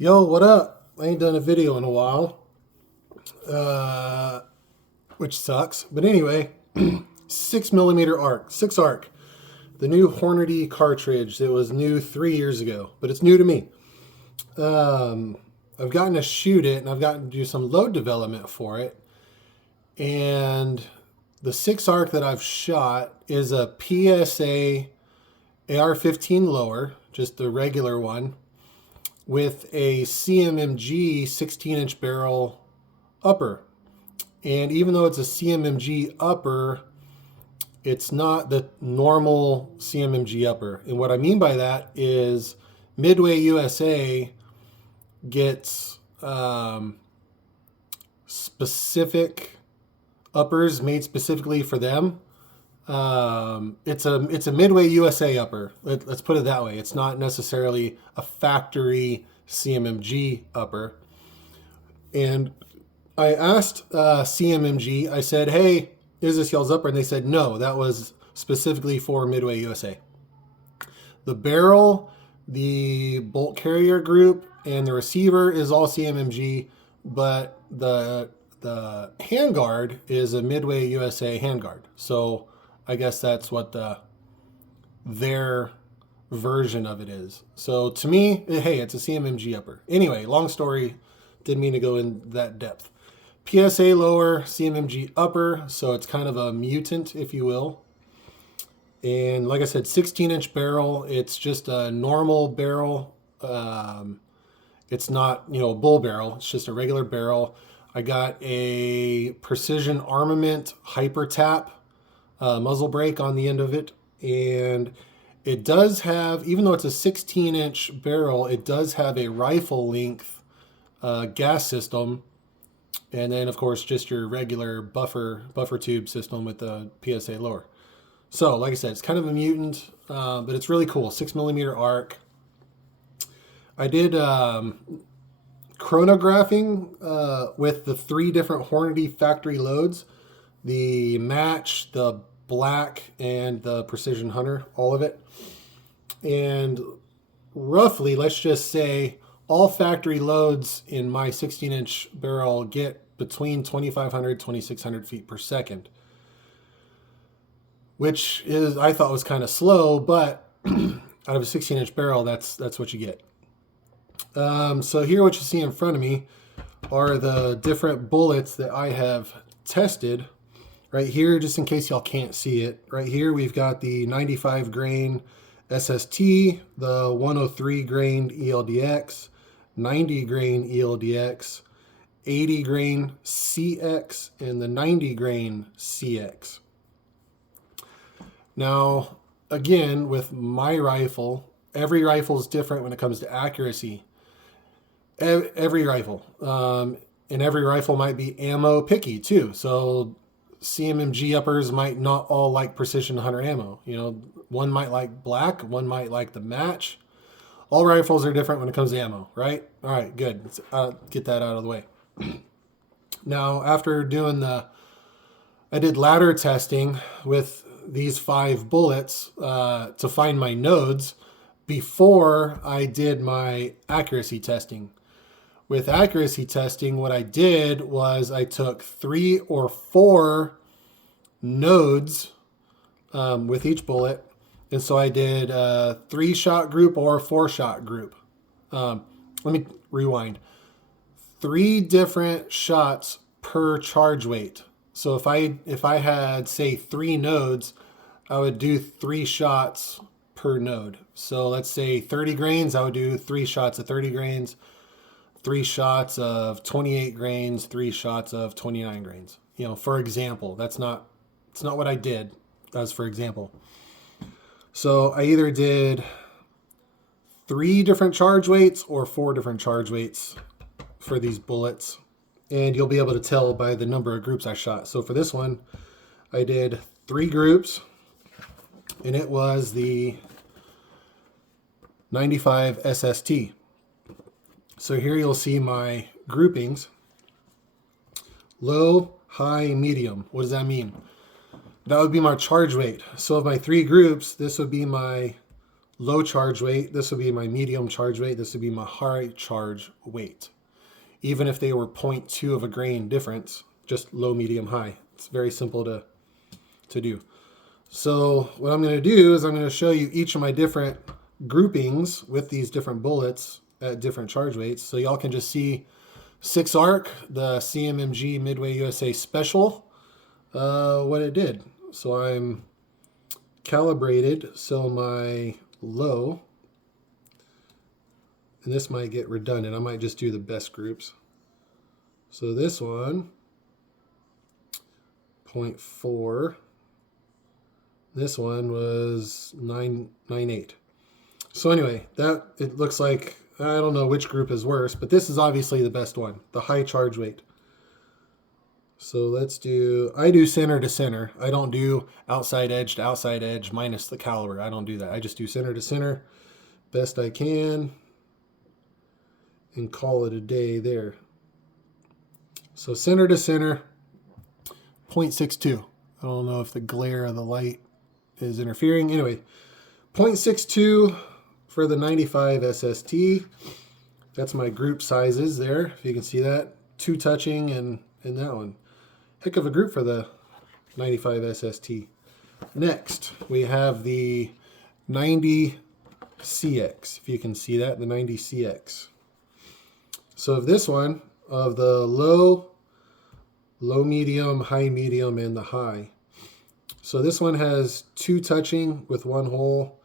Yo, what up? I ain't done a video in a while, which sucks. But anyway, 6mm arc, 6 arc, the new Hornady cartridge that was new 3 years ago, but it's new to me. I've gotten to shoot it and I've gotten to do some load development for it. And the 6 arc that I've shot is a PSA AR15 Lower, just the regular one, with a CMMG 16-inch barrel upper. And even though it's a CMMG upper, it's not the normal CMMG upper. And what I mean by that is Midway USA gets specific uppers made specifically for them. It's a Midway USA upper. Let's put it that way. It's not necessarily a factory CMMG upper. And I asked CMMG, I said, hey, is this y'all's upper? And they said, no, that was specifically for Midway USA. The barrel, the bolt carrier group, and the receiver is all CMMG, but the handguard is a Midway USA handguard. So I guess that's what their version of it is. So to me, hey, it's a CMMG upper. Anyway, long story, didn't mean to go in that depth. PSA lower, CMMG upper, so it's kind of a mutant, if you will. And like I said, 16-inch barrel. It's just a normal barrel. It's not, a bull barrel. It's just a regular barrel. I got a Precision Armament Hyper Tap muzzle brake on the end of it. And it does have, even though it's a 16-inch barrel, it does have a rifle length gas system. And then, of course, just your regular buffer tube system with the PSA lower. So, like I said, it's kind of a mutant, but it's really cool. 6mm arc. I did chronographing with the 3 different Hornady factory loads. The match, the black, and the Precision Hunter, all of it. And roughly, let's just say, all factory loads in my 16-inch barrel get between 2,500, 2,600 feet per second, which is, I thought was kind of slow, but out of a 16-inch barrel, that's what you get. So here what you see in front of me are the different bullets that I have tested. Right here, just in case y'all can't see it, right here we've got the 95 grain SST, the 103 grain ELDX, 90 grain ELDX, 80 grain CX, and the 90 grain CX. Now, again, with my rifle, every rifle is different when it comes to accuracy. Every rifle. And every rifle might be ammo picky too. So CMMG uppers might not all like Precision Hunter ammo. One might like black, one might like the match. All rifles are different when it comes to ammo, right? All right, good. Let's get that out of the way. Now, after doing I did ladder testing with these 5 bullets to find my nodes before I did my accuracy testing. With accuracy testing, what I did was I took 3 or 4 nodes with each bullet. And so I did a 3-shot group or a 4-shot group. Let me rewind. 3 different shots per charge weight. So if I had, say, 3 nodes, I would do 3 shots per node. So let's say 30 grains, I would do 3 shots of 30 grains, 3 shots of 28 grains, 3 shots of 29 grains. For example, it's not what I did. That was for example. So I either did 3 different charge weights or 4 different charge weights for these bullets. And you'll be able to tell by the number of groups I shot. So for this one, I did 3 groups, and it was the 95 SST. So here you'll see my groupings. Low, high, medium. What does that mean? That would be my charge weight. So of my 3 groups, this would be my low charge weight. This would be my medium charge weight. This would be my high charge weight. Even if they were 0.2 of a grain difference, just low, medium, high. It's very simple to do. So what I'm going to do is I'm going to show you each of my different groupings with these different bullets at different charge weights. So y'all can just see 6 arc, the CMMG Midway USA Special, what it did. So I'm calibrated, so my low, and this might get redundant, I might just do the best groups. So this one, 0.4, this one was 9.98. So anyway, that, it looks like, I don't know which group is worse, but this is obviously the best one, the high charge weight. So let's do, I do center to center. I don't do outside edge to outside edge minus the caliber. I don't do that. I just do center to center best I can and call it a day there. So center to center, 0.62. I don't know if the glare of the light is interfering. Anyway, 0.62 for the 95 SST. That's my group sizes there, if you can see that. 2 touching and that one. Heck of a group for the 95 SST. Next, we have the 90 CX, if you can see that, the 90 CX. So of this one, of the low, medium, high, medium, and the high. So this one has 2 touching with 1 hole.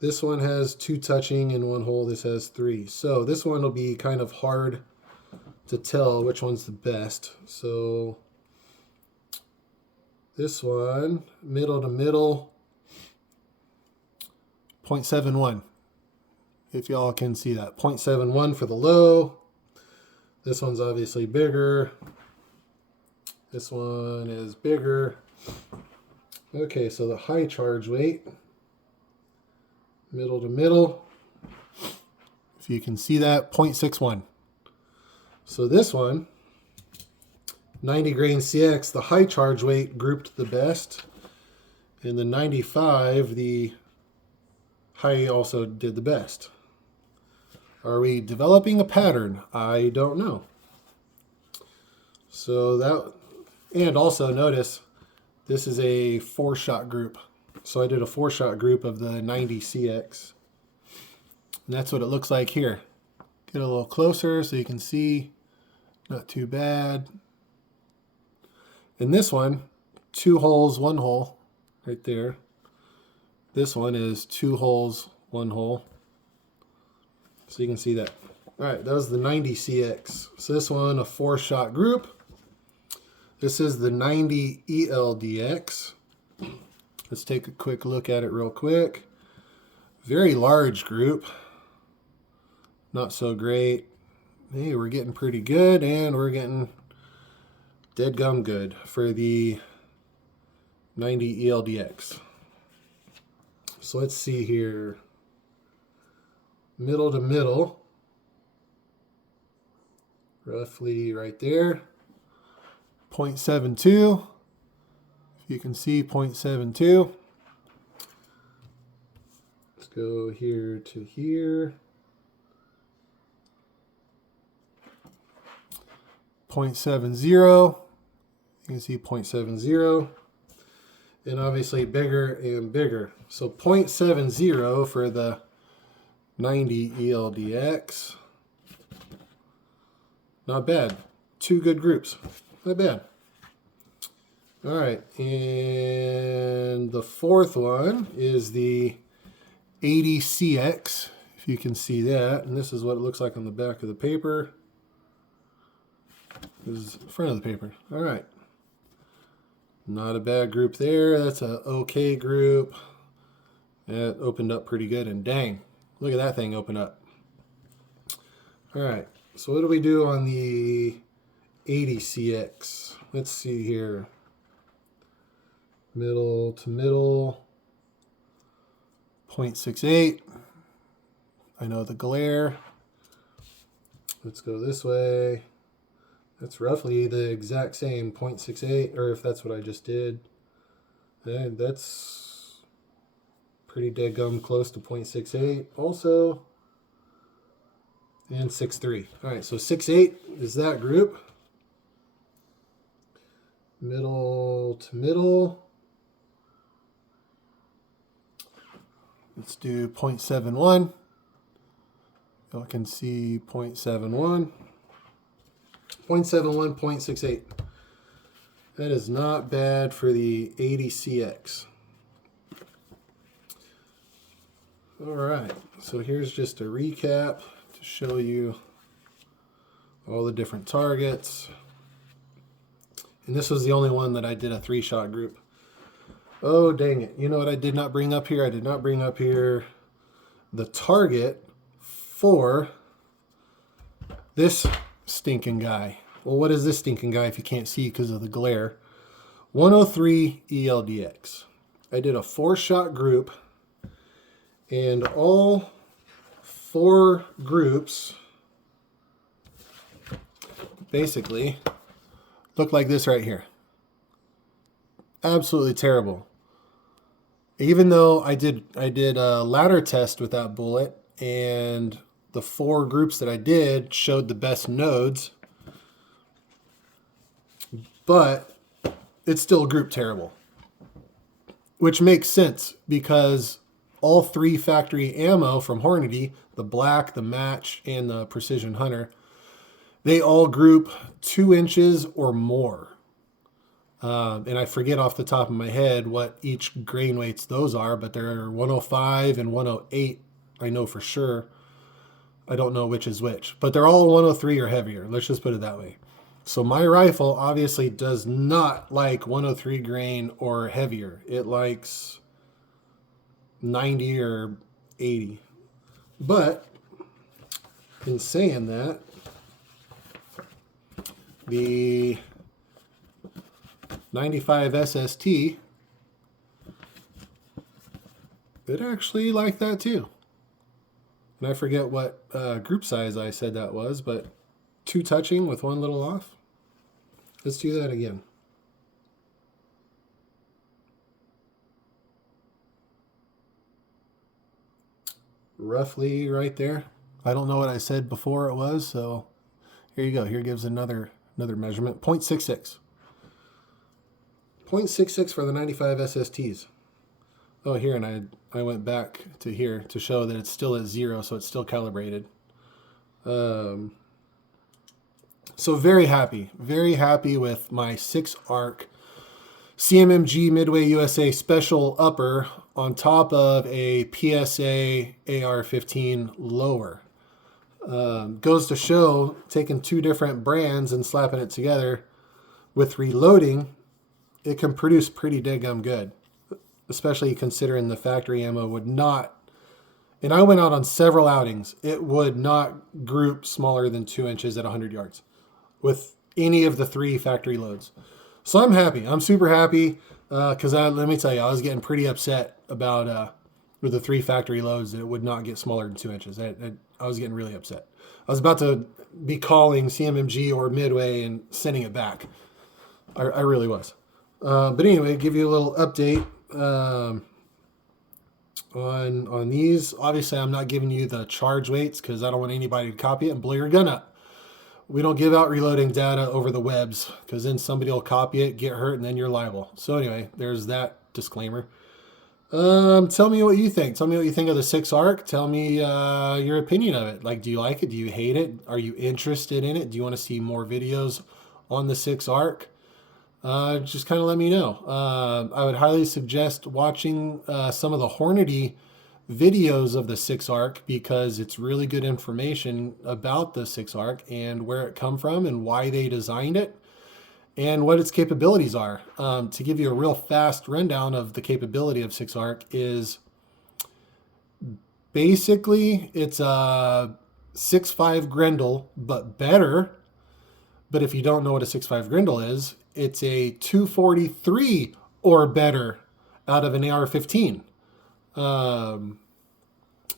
This one has 2 touching and 1 hole. This has 3. So this one will be kind of hard to tell which one's the best. So this one, middle to middle, 0.71. If y'all can see that, 0.71 for the low. This one's obviously bigger. This one is bigger. Okay, so the high charge weight, middle to middle. If you can see that, 0.61. So this one, 90 grain CX, the high charge weight grouped the best. And the 95, the high also did the best. Are we developing a pattern? I don't know. So that, and also notice this is a 4-shot group. So I did a 4-shot group of the 90 CX. And that's what it looks like here. Get a little closer so you can see. Not too bad. In this one, 2 holes, 1 hole, right there. This one is 2 holes, 1 hole. So you can see that. All right, that was the 90 CX. So this one, a 4-shot group. This is the 90 ELDX. Let's take a quick look at it real quick. Very large group. Not so great. Hey, we're getting pretty good, and we're getting dead gum good for the 90 ELDX. So let's see here. Middle to middle. Roughly right there. 0.72. If you can see, 0.72. Let's go here to here. 0.70. You can see 0.70. And obviously bigger and bigger. So 0.70 for the 90 ELDX. Not bad. 2 good groups. Not bad. All right, and the 4th one is the 80 CX, if you can see that. And this is what it looks like on the back of the paper. This is the front of the paper. All right. Not a bad group there. That's an okay group. It opened up pretty good, and dang, look at that thing open up. All right, so what do we do on the 80 CX? Let's see here. Middle to middle, 0.68. I know the glare. Let's go this way. That's roughly the exact same 0.68, or if that's what I just did. And that's Pretty dead close to 0.68 also. And 6.3. All right, so 6.8 is that group. Middle to middle. Let's do 0.71. Y'all can see 0.71. 0.71, 0.68. That is not bad for the 80CX. All right, so here's just a recap to show you all the different targets. And this was the only one that I did a 3-shot group. Oh, dang it. You know what I did not bring up here? I did not bring up here the target for this stinking guy. Well, what is this stinking guy if you can't see because of the glare? 103 ELDX. I did a 4-shot group, and all 4 groups basically look like this right here. Absolutely terrible. Even though I did a ladder test with that bullet, and the 4 groups that I did showed the best nodes, but it's still group terrible, which makes sense because all 3 factory ammo from Hornady, the black, the match, and the Precision Hunter, they all group 2 inches or more. And I forget off the top of my head what each grain weights those are, but they're 105 and 108. I know for sure. I don't know which is which, but they're all 103 or heavier. Let's just put it that way. So my rifle obviously does not like 103 grain or heavier. It likes 90 or 80. But in saying that, the 95 SST, it actually liked that too. And I forget what group size I said that was, but 2 touching with 1 little off. Let's do that again. Roughly right there. I don't know what I said before it was, so here you go. Here gives another measurement. 0.66. 0.66 for the 95 SSTs. Oh, here, and I went back to here to show that it's still at 0, so it's still calibrated. So very happy with my 6-arc CMMG Midway USA Special Upper on top of a PSA AR15 Lower. Goes to show, taking 2 different brands and slapping it together with reloading, it can produce pretty daggum good, especially considering the factory ammo would not, and I went out on several outings, it would not group smaller than 2 inches at 100 yards with any of the 3 factory loads. So I'm happy. I'm super happy because let me tell you, I was getting pretty upset about with the 3 factory loads that it would not get smaller than 2 inches. I was getting really upset. I was about to be calling CMMG or Midway and sending it back. I really was. But anyway, give you a little update on these. Obviously, I'm not giving you the charge weights because I don't want anybody to copy it and blow your gun up. We don't give out reloading data over the webs because then somebody will copy it, get hurt, and then you're liable. So anyway, there's that disclaimer. Tell me what you think. Tell me what you think of the 6-arc. Tell me your opinion of it. Like, do you like it? Do you hate it? Are you interested in it? Do you want to see more videos on the 6-arc? Just kind of let me know. I would highly suggest watching some of the Hornady videos of the 6-arc because it's really good information about the 6-arc and where it come from and why they designed it and what its capabilities are. To give you a real fast rundown of the capability of 6-arc is basically it's a 6.5 Grendel, but better. But if you don't know what a 6.5 Grendel is, it's a 243 or better out of an AR-15.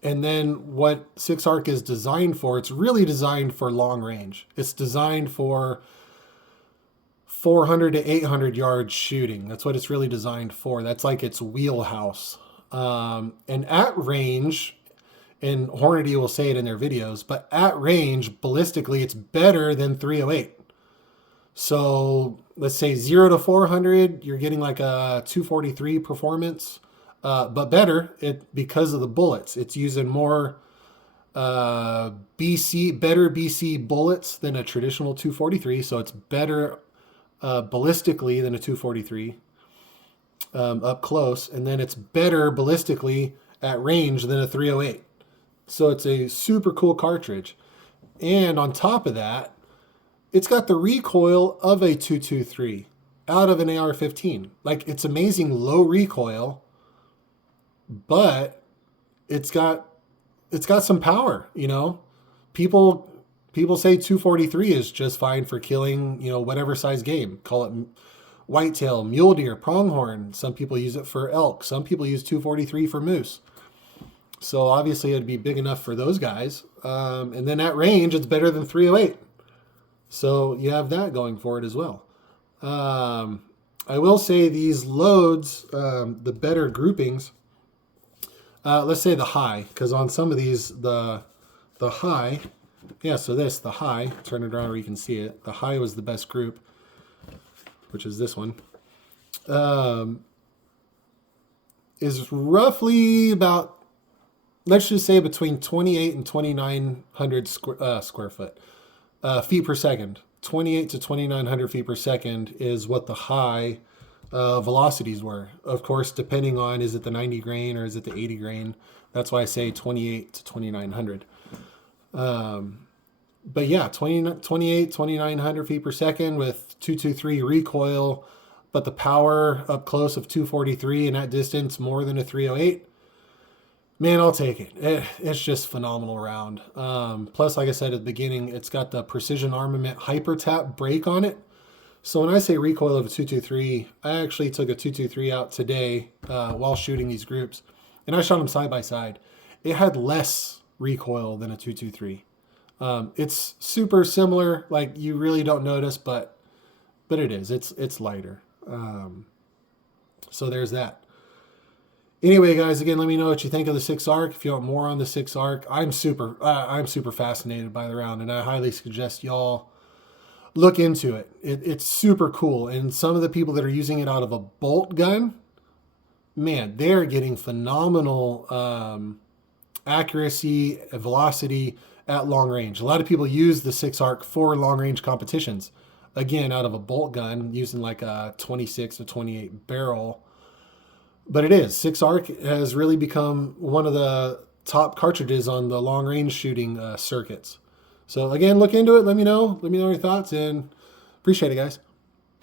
And then what 6-arc is designed for, it's really designed for long range. It's designed for 400 to 800 yard shooting. That's what it's really designed for. That's like its wheelhouse. And at range, and Hornady will say it in their videos, but at range, ballistically, it's better than 308. So let's say 0 to 400, you're getting like a 243 performance, but better because of the bullets. It's using more better BC bullets than a traditional 243, so it's better ballistically than a 243 up close, and then it's better ballistically at range than a 308. So it's a super cool cartridge. And on top of that, it's got the recoil of a 223 out of an AR-15. Like, it's amazing low recoil, but it's got some power, you know. People say 243 is just fine for killing, you know, whatever size game. Call it whitetail, mule deer, pronghorn. Some people use it for elk. Some people use 243 for moose. So obviously it'd be big enough for those guys. And then at range, it's better than 308. So you have that going for it as well. I will say these loads, the better groupings, let's say the high, because on some of these, the high, yeah, so the high, turn it around where you can see it. The high was the best group, which is this one, is roughly about, let's just say between 28 and 2,900 square foot, feet per second. 28 to 2,900 feet per second is what the high velocities were. Of course, depending on, is it the 90 grain or is it the 80 grain? That's why I say 28 to 2,900. But yeah, 28, 2,900 feet per second with 223 recoil, but the power up close of 243 and at distance more than a 308. Man, I'll take it. It's just phenomenal round. Plus, like I said at the beginning, it's got the Precision Armament Hyper Tap brake on it. So when I say recoil of a 223, I actually took a 223 out today while shooting these groups, and I shot them side by side. It had less recoil than a 223. It's super similar, like you really don't notice, but it is. It's lighter. So there's that. Anyway, guys, again, let me know what you think of the 6 ARC. If you want more on the 6 ARC, I'm super fascinated by the round, and I highly suggest y'all look into it. It's super cool, and some of the people that are using it out of a bolt gun, man, they're getting phenomenal accuracy, velocity at long range. A lot of people use the 6 ARC for long range competitions. Again, out of a bolt gun, using like a 26 or 28 barrel. But it is. 6 ARC has really become one of the top cartridges on the long range shooting circuits. So again, look into it. Let me know your thoughts, and appreciate it, guys.